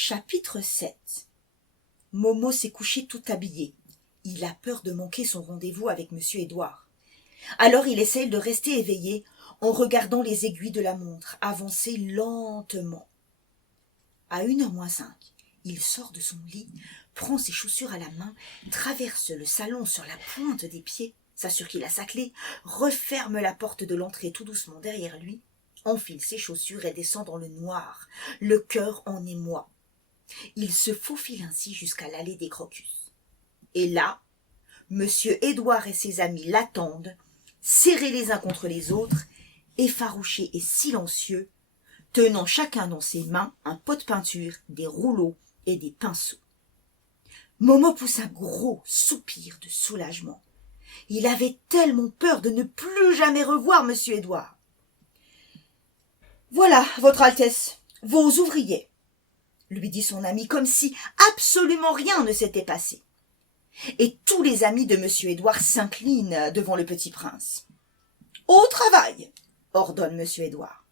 Chapitre 7. Momo s'est couché tout habillé. Il a peur de manquer son rendez-vous avec monsieur Édouard. Alors il essaye de rester éveillé en regardant les aiguilles de la montre avancer lentement. À 1h moins 5, il sort de son lit, prend ses chaussures à la main, traverse le salon sur la pointe des pieds, s'assure qu'il a sa clé, referme la porte de l'entrée tout doucement derrière lui, enfile ses chaussures et descend dans le noir, le cœur en émoi. Il se faufile ainsi jusqu'à l'allée des Crocus. Et là, monsieur Édouard et ses amis l'attendent, serrés les uns contre les autres, effarouchés et silencieux, tenant chacun dans ses mains un pot de peinture, des rouleaux et des pinceaux. Momo pousse un gros soupir de soulagement. Il avait tellement peur de ne plus jamais revoir monsieur Édouard. « Voilà, votre Altesse, vos ouvriers », lui dit son ami, comme si absolument rien ne s'était passé. Et tous les amis de monsieur Édouard s'inclinent devant le petit prince. « Au travail !» ordonne monsieur Édouard.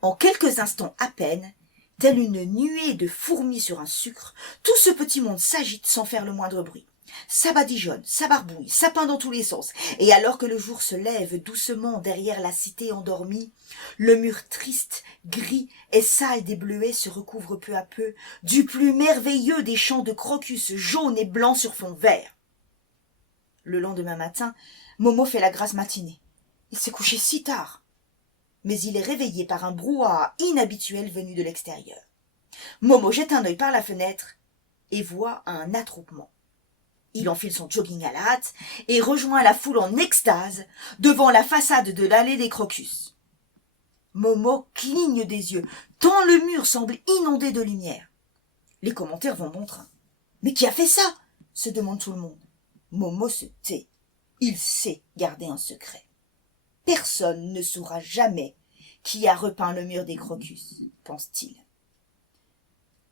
En quelques instants à peine, telle une nuée de fourmis sur un sucre, tout ce petit monde s'agite sans faire le moindre bruit. Ça badigeonne, ça barbouille, ça peint dans tous les sens. Et alors que le jour se lève doucement derrière la cité endormie, le mur triste, gris et sale des bleuets se recouvre peu à peu du plus merveilleux des champs de crocus jaunes et blancs sur fond vert. Le lendemain matin, Momo fait la grasse matinée. Il s'est couché si tard. Mais il est réveillé par un brouhaha inhabituel venu de l'extérieur. Momo jette un œil par la fenêtre et voit un attroupement. Il enfile son jogging à la hâte et rejoint la foule en extase devant la façade de l'allée des Crocus. Momo cligne des yeux, tant le mur semble inondé de lumière. Les commentaires vont bon train. « Mais qui a fait ça ?» se demande tout le monde. Momo se tait. Il sait garder un secret. Personne ne saura jamais qui a repeint le mur des Crocus, pense-t-il.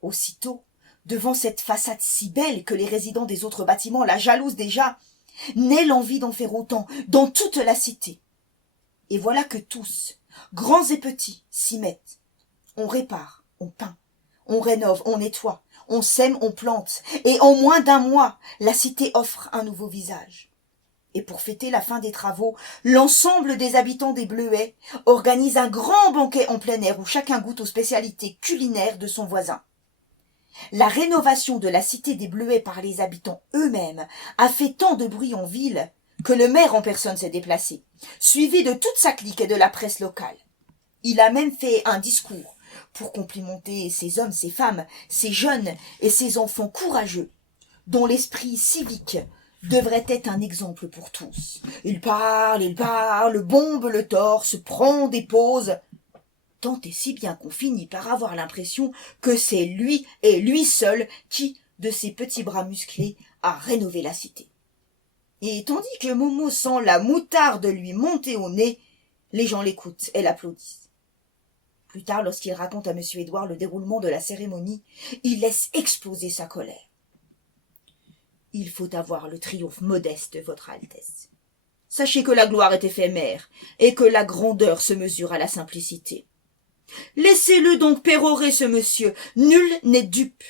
Aussitôt, devant cette façade si belle que les résidents des autres bâtiments la jalousent déjà, naît l'envie d'en faire autant dans toute la cité. Et voilà que tous, grands et petits, s'y mettent. On répare, on peint, on rénove, on nettoie, on sème, on plante, et en moins d'un mois, la cité offre un nouveau visage. Et pour fêter la fin des travaux, l'ensemble des habitants des Bleuets organise un grand banquet en plein air où chacun goûte aux spécialités culinaires de son voisin. La rénovation de la cité des Bleuets par les habitants eux-mêmes a fait tant de bruit en ville que le maire en personne s'est déplacé, suivi de toute sa clique et de la presse locale. Il a même fait un discours pour complimenter ces hommes, ces femmes, ces jeunes et ces enfants courageux, dont l'esprit civique devrait être un exemple pour tous. Il parle, bombe le torse, prend des pauses, tant et si bien qu'on finit par avoir l'impression que c'est lui et lui seul qui, de ses petits bras musclés, a rénové la cité. Et tandis que Momo sent la moutarde lui monter au nez, les gens l'écoutent et l'applaudissent. Plus tard, lorsqu'il raconte à monsieur Édouard le déroulement de la cérémonie, il laisse exploser sa colère. « Il faut avoir le triomphe modeste, votre Altesse. Sachez que la gloire est éphémère et que la grandeur se mesure à la simplicité. Laissez-le donc pérorer ce monsieur, nul n'est dupe. »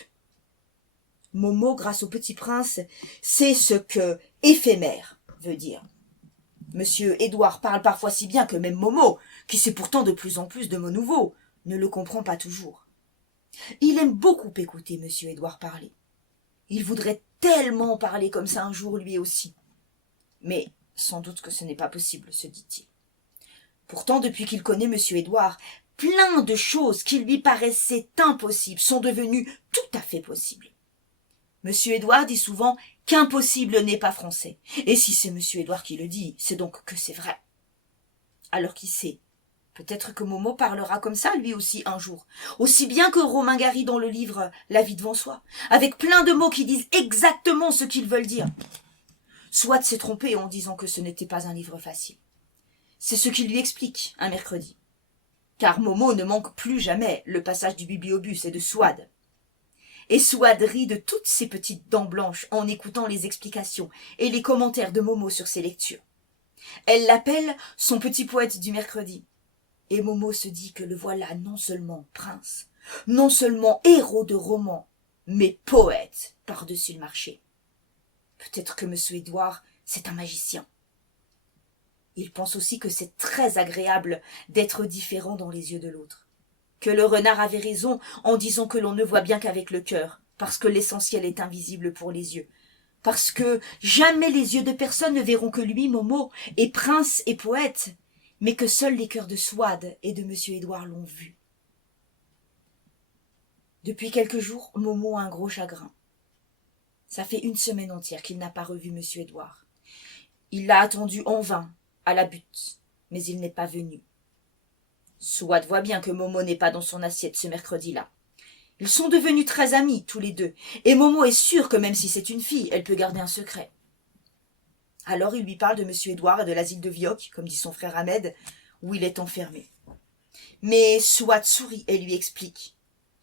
Momo, grâce au petit prince, sait ce que « éphémère » veut dire. Monsieur Édouard parle parfois si bien que même Momo, qui sait pourtant de plus en plus de mots nouveaux, ne le comprend pas toujours. Il aime beaucoup écouter monsieur Édouard parler. Il voudrait tellement parler comme ça un jour lui aussi. Mais sans doute que ce n'est pas possible, se dit-il. Pourtant, depuis qu'il connaît monsieur Édouard, plein de choses qui lui paraissaient impossibles sont devenues tout à fait possibles. Monsieur Édouard dit souvent qu'impossible n'est pas français. Et si c'est monsieur Édouard qui le dit, c'est donc que c'est vrai. Alors qui sait, peut-être que Momo parlera comme ça lui aussi un jour, aussi bien que Romain Gary dans le livre La vie devant soi, avec plein de mots qui disent exactement ce qu'ils veulent dire. Soit s'est trompé en disant que ce n'était pas un livre facile. C'est ce qu'il lui explique un mercredi. Car Momo ne manque plus jamais le passage du bibliobus et de Souade. Et Souade rit de toutes ses petites dents blanches en écoutant les explications et les commentaires de Momo sur ses lectures. Elle l'appelle son petit poète du mercredi. Et Momo se dit que le voilà non seulement prince, non seulement héros de roman, mais poète par-dessus le marché. Peut-être que M. Édouard, c'est un magicien. Il pense aussi que c'est très agréable d'être différent dans les yeux de l'autre. Que le renard avait raison en disant que l'on ne voit bien qu'avec le cœur, parce que l'essentiel est invisible pour les yeux. Parce que jamais les yeux de personne ne verront que lui, Momo, est prince et poète, mais que seuls les cœurs de Souade et de M. Édouard l'ont vu. Depuis quelques jours, Momo a un gros chagrin. Ça fait une semaine entière qu'il n'a pas revu M. Édouard. Il l'a attendu en vain, à la butte, mais il n'est pas venu. Souade voit bien que Momo n'est pas dans son assiette ce mercredi-là. Ils sont devenus très amis, tous les deux, et Momo est sûre que même si c'est une fille, elle peut garder un secret. Alors il lui parle de M. Édouard et de l'asile de Vioque, comme dit son frère Ahmed, où il est enfermé. Mais Souade sourit et lui explique.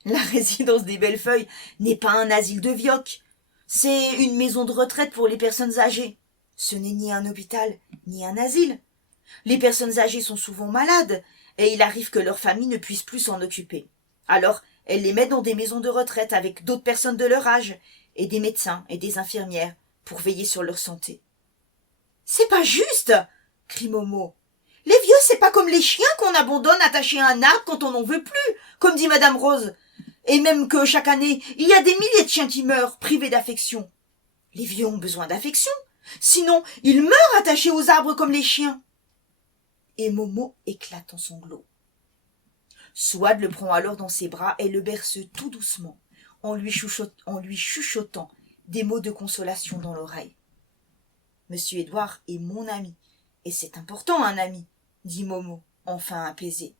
La résidence des Bellefeuilles n'est pas un asile de Vioque, c'est une maison de retraite pour les personnes âgées. Ce n'est ni un hôpital, ni un asile. Les personnes âgées sont souvent malades, et il arrive que leur famille ne puisse plus s'en occuper. Alors, elle les met dans des maisons de retraite avec d'autres personnes de leur âge, et des médecins et des infirmières, pour veiller sur leur santé. « C'est pas juste !» crie Momo. « Les vieux, c'est pas comme les chiens qu'on abandonne attachés à un arbre quand on n'en veut plus, comme dit Madame Rose. Et même que chaque année, il y a des milliers de chiens qui meurent, privés d'affection. Les vieux ont besoin d'affection, sinon ils meurent attachés aux arbres comme les chiens. » Et Momo éclate en sanglots. Souade le prend alors dans ses bras et le berce tout doucement, en lui chuchotant des mots de consolation dans l'oreille. « Monsieur Édouard est mon ami, et c'est important un ami, » dit Momo, enfin apaisé.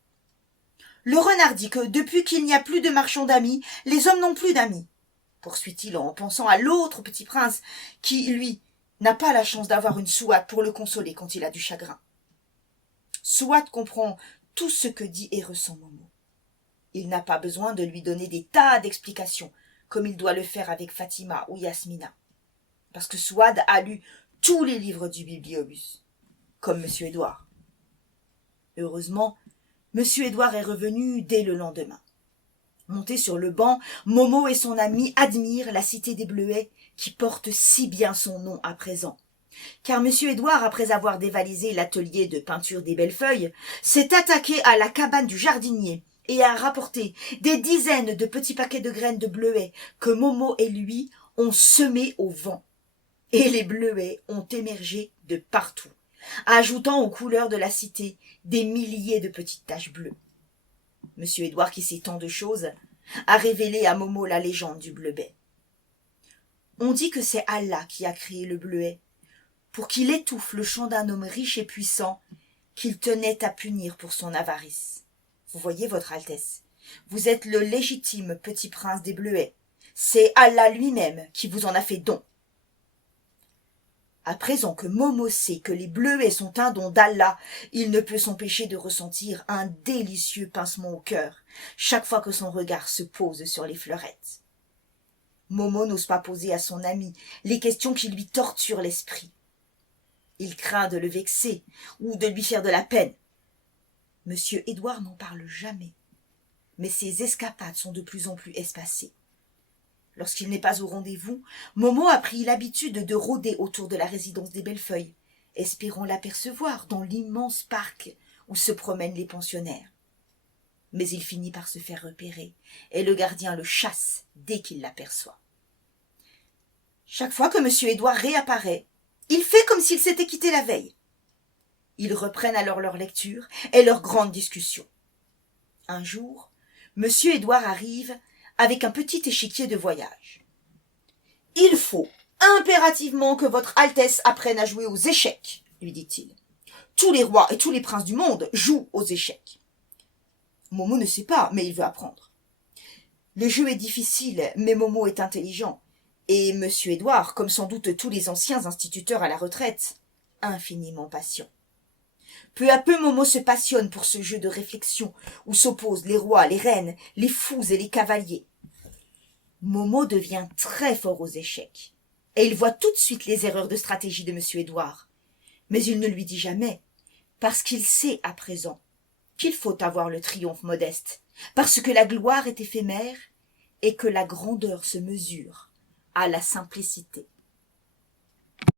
Le renard dit que depuis qu'il n'y a plus de marchands d'amis, les hommes n'ont plus d'amis, poursuit-il en pensant à l'autre petit prince qui, lui, n'a pas la chance d'avoir une Souade pour le consoler quand il a du chagrin. Souade comprend tout ce que dit et ressent Momo. Il n'a pas besoin de lui donner des tas d'explications, comme il doit le faire avec Fatima ou Yasmina, parce que Souade a lu tous les livres du bibliobus, comme M. Édouard. Heureusement, M. Édouard est revenu dès le lendemain. Monté sur le banc, Momo et son ami admirent la cité des Bleuets qui porte si bien son nom à présent. Car M. Édouard, après avoir dévalisé l'atelier de peinture des Bellefeuilles, s'est attaqué à la cabane du jardinier et a rapporté des dizaines de petits paquets de graines de bleuets que Momo et lui ont semés au vent. Et les bleuets ont émergé de partout, ajoutant aux couleurs de la cité des milliers de petites taches bleues. M. Édouard, qui sait tant de choses, a révélé à Momo la légende du bleuet. On dit que c'est Allah qui a créé le bleuet, pour qu'il étouffe le champ d'un homme riche et puissant qu'il tenait à punir pour son avarice. Vous voyez, Votre Altesse, vous êtes le légitime petit prince des Bleuets. C'est Allah lui-même qui vous en a fait don. À présent que Momo sait que les Bleuets sont un don d'Allah, il ne peut s'empêcher de ressentir un délicieux pincement au cœur chaque fois que son regard se pose sur les fleurettes. Momo n'ose pas poser à son ami les questions qui lui torturent l'esprit. Il craint de le vexer ou de lui faire de la peine. Monsieur Édouard n'en parle jamais, mais ses escapades sont de plus en plus espacées. Lorsqu'il n'est pas au rendez-vous, Momo a pris l'habitude de rôder autour de la résidence des Bellefeuilles, espérant l'apercevoir dans l'immense parc où se promènent les pensionnaires. Mais il finit par se faire repérer, et le gardien le chasse dès qu'il l'aperçoit. Chaque fois que M. Édouard réapparaît, il fait comme s'il s'était quitté la veille. Ils reprennent alors leur lecture et leur grande discussion. Un jour, M. Édouard arrive avec un petit échiquier de voyage. « Il faut impérativement que votre Altesse apprenne à jouer aux échecs, lui dit-il. Tous les rois et tous les princes du monde jouent aux échecs. Momo ne sait pas, mais il veut apprendre. Le jeu est difficile, mais Momo est intelligent, et M. Édouard, comme sans doute tous les anciens instituteurs à la retraite, infiniment patient. Peu à peu, Momo se passionne pour ce jeu de réflexion où s'opposent les rois, les reines, les fous et les cavaliers. Momo devient très fort aux échecs, et il voit tout de suite les erreurs de stratégie de M. Édouard. Mais il ne lui dit jamais, parce qu'il sait à présent qu'il faut avoir le triomphe modeste parce que la gloire est éphémère et que la grandeur se mesure à la simplicité.